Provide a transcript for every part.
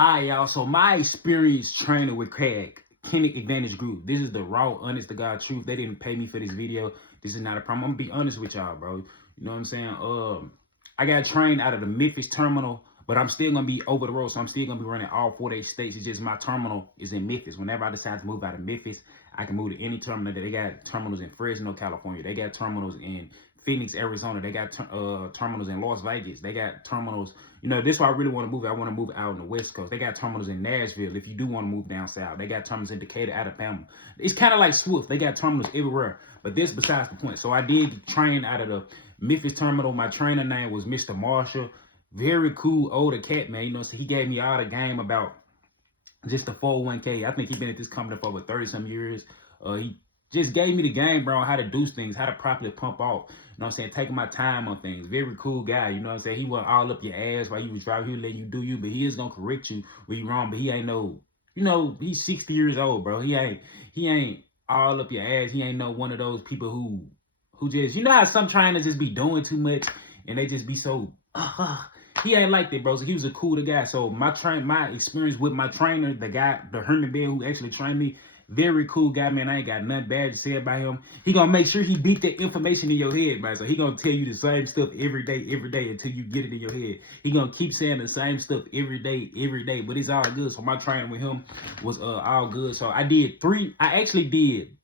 Alright, y'all. So my experience training with KAG, Kenan Advantage Group. This is the raw, honest to God truth. They didn't pay me for this video. This is not a problem. I'm gonna be honest with y'all, bro. You know what I'm saying? I got trained out of the Memphis terminal, but I'm still gonna be over the road, so I'm still gonna be running all 48 states. It's just my terminal is in Memphis. Whenever I decide to move out of Memphis, I can move to any terminal. They got terminals in Fresno, California. They got terminals in Phoenix, Arizona. They got terminals in Las Vegas. They got terminals. You know, this is why I really want to move. I want to move out on the West Coast. They got terminals in Nashville. If you do want to move down south, they got terminals in Decatur, Alabama. It's kind of like Swift. They got terminals everywhere. But this besides the point. So I did train out of the Memphis terminal. My trainer name was Mr. Marshall. Very cool older cat, man. You know, so he gave me all the game about just the 401k. I think he's been at this company for over 30-some years. He just gave me the game, bro, on how to do things, how to properly pump off. You know what I'm saying? Taking my time on things. Very cool guy. You know what I'm saying? He wasn't all up your ass while you was driving. He would let you do you, but he is going to correct you when you wrong. But he ain't no, you know, he's 60 years old, bro. He ain't all up your ass. He ain't no one of those people who just, you know how some trainers just be doing too much and they just be so, he ain't like that, bro. So he was a cool guy. So my experience with my trainer, the guy, the Herman Bear who actually trained me, very cool guy, man. I ain't got nothing bad to say about him. He gonna make sure he beat that information in your head, man. So he gonna tell you the same stuff every day until you get it in your head. He gonna keep saying the same stuff every day. But it's all good. So my training with him was all good. So I actually did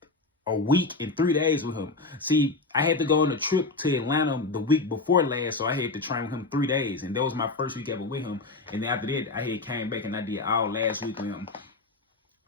a week and 3 days with him. See, I had to go on a trip to Atlanta the week before last, so I had to train with him 3 days. And that was my first week ever with him. And then after that, I had came back and I did all last week with him.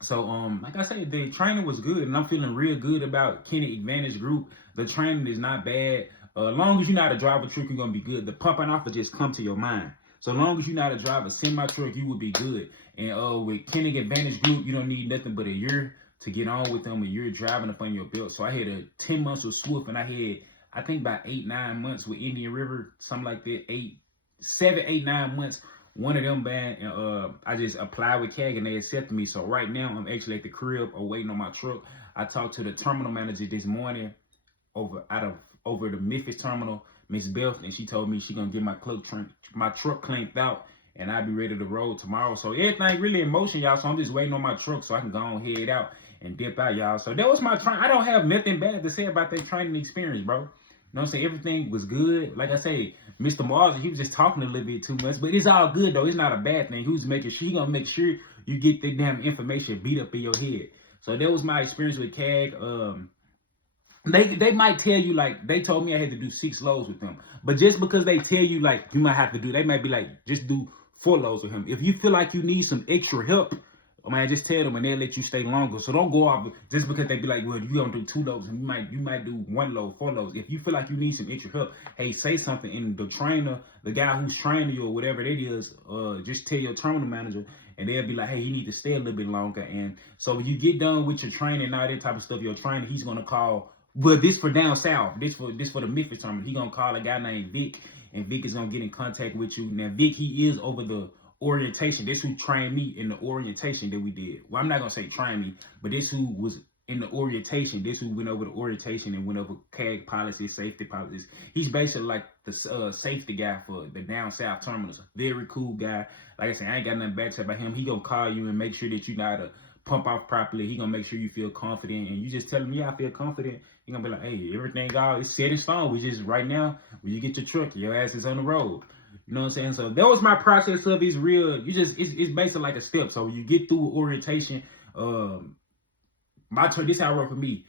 So, like I said, the training was good, and I'm feeling real good about Kenan Advantage Group. The training is not bad. As long as you know how to drive a truck, you're going to be good. The pumping off will just come to your mind. So, as long as you know how to drive a semi-truck, you will be good. And with Kenan Advantage Group, you don't need nothing but a year to get on with them, a year driving up on your belt. So, I had 10 months with Swift, and I had, I think, about 8-9 months with Indian River, something like that, 7, 8, 9 months. One of them bad, and I just applied with KAG and they accepted me. So right now I'm actually at the crib or waiting on my truck. I talked to the terminal manager this morning over the Memphis terminal, Miss Beth, and she told me she gonna get my truck clanked out and I'll be ready to roll tomorrow. So everything really in motion, y'all. So I'm just waiting on my truck so I can go on head out and dip out, y'all. So that was my train. I don't have nothing bad to say about that training experience, bro. You know what I'm saying? Everything was good. Like I say, Mr. Mars, he was just talking a little bit too much, but it's all good though. It's not a bad thing. He was making sure, he gonna make sure you get the damn information beat up in your head. So that was my experience with KAG. They might tell you, like, they told me I had to do 6 loads with them. But just because they tell you, like, you might have to do, they might be like, just do 4 loads with him. If you feel like you need some extra help, man, just tell them and they'll let you stay longer. So don't go off just because they be like, well, you gonna do 2 loads and you might do 1 load, 4 loads. If you feel like you need some extra help, hey, say something, and the trainer, the guy who's training you or whatever it is, just tell your terminal manager and they'll be like, hey, you need to stay a little bit longer. And so when you get done with your training and all that type of stuff, your trainer, he's gonna call, well, this for down south, this for the Memphis terminal. He gonna call a guy named Vic, and Vic is gonna get in contact with you. Now Vic, he is over the orientation. This who trained me in the orientation that we did. Well, I'm not gonna say train me, but this who was in the orientation. This who went over the orientation and went over KAG policies, safety policies. He's basically like the safety guy for the down south terminals. Very cool guy. Like I said, I ain't got nothing bad to say about him. He gonna call you and make sure that you know how to pump off properly. He gonna make sure you feel confident, and you just tell him, yeah, I feel confident. He gonna be like, hey, everything all is set in stone. We just right now, when you get your truck, your ass is on the road. You know what I'm saying? So that was my process of it's real. It's basically like a step. So when you get through orientation, this is how it worked for me.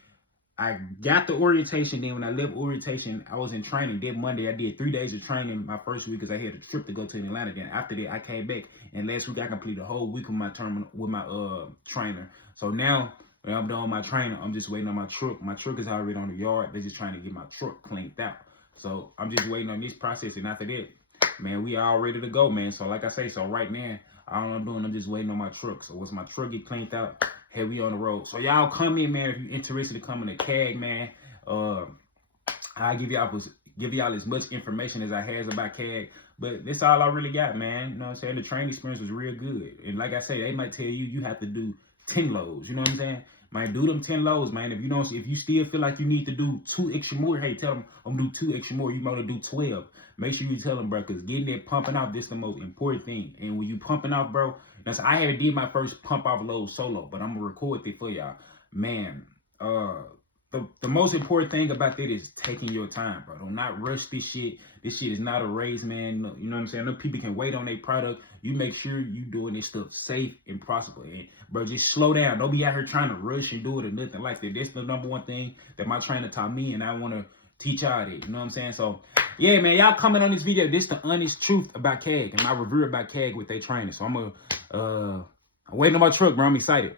I got the orientation. Then when I left orientation, I was in training. Then Monday, I did 3 days of training my first week because I had a trip to go to Atlanta. Then after that, I came back. And last week, I completed a whole week with my trainer. So now, when I'm done with my training, I'm just waiting on my truck. My truck is already on the yard. They're just trying to get my truck cleaned out. So I'm just waiting on this process. And after that, man, we all ready to go, man. So like I say, so right now, all I'm doing, I'm just waiting on my truck. So once my truck get cleaned out, hey, we on the road. So y'all come in, man, if you're interested in coming to KAG, man. I'll give y'all as much information as I has about KAG. But that's all I really got, man. You know what I'm saying? The training experience was real good. And like I say, they might tell you, you have to do 10 loads. You know what I'm saying? Man, do them 10 loads, man. If you still feel like you need to do 2 extra more, hey, tell them I'm gonna do 2 extra more. You might do 12. Make sure you tell them, bro, because getting that pumping out, this is the most important thing. And when you pumping out, bro, That's I had did my first pump off load solo, but I'm gonna record it for y'all. Man, the most important thing about that is taking your time, bro. Do not rush this shit. This shit is not a race, man. You know what I'm saying? No people can wait on their product. You make sure you doing this stuff safe and possible. And bro, just slow down. Don't be out here trying to rush and do it or nothing like that. That's the number one thing that my trainer taught me, and I want to teach y'all that. You know what I'm saying? So yeah, man, y'all comment on this video. This the honest truth about KAG and my review about KAG with their trainer. So I'm waiting on my truck, bro. I'm excited.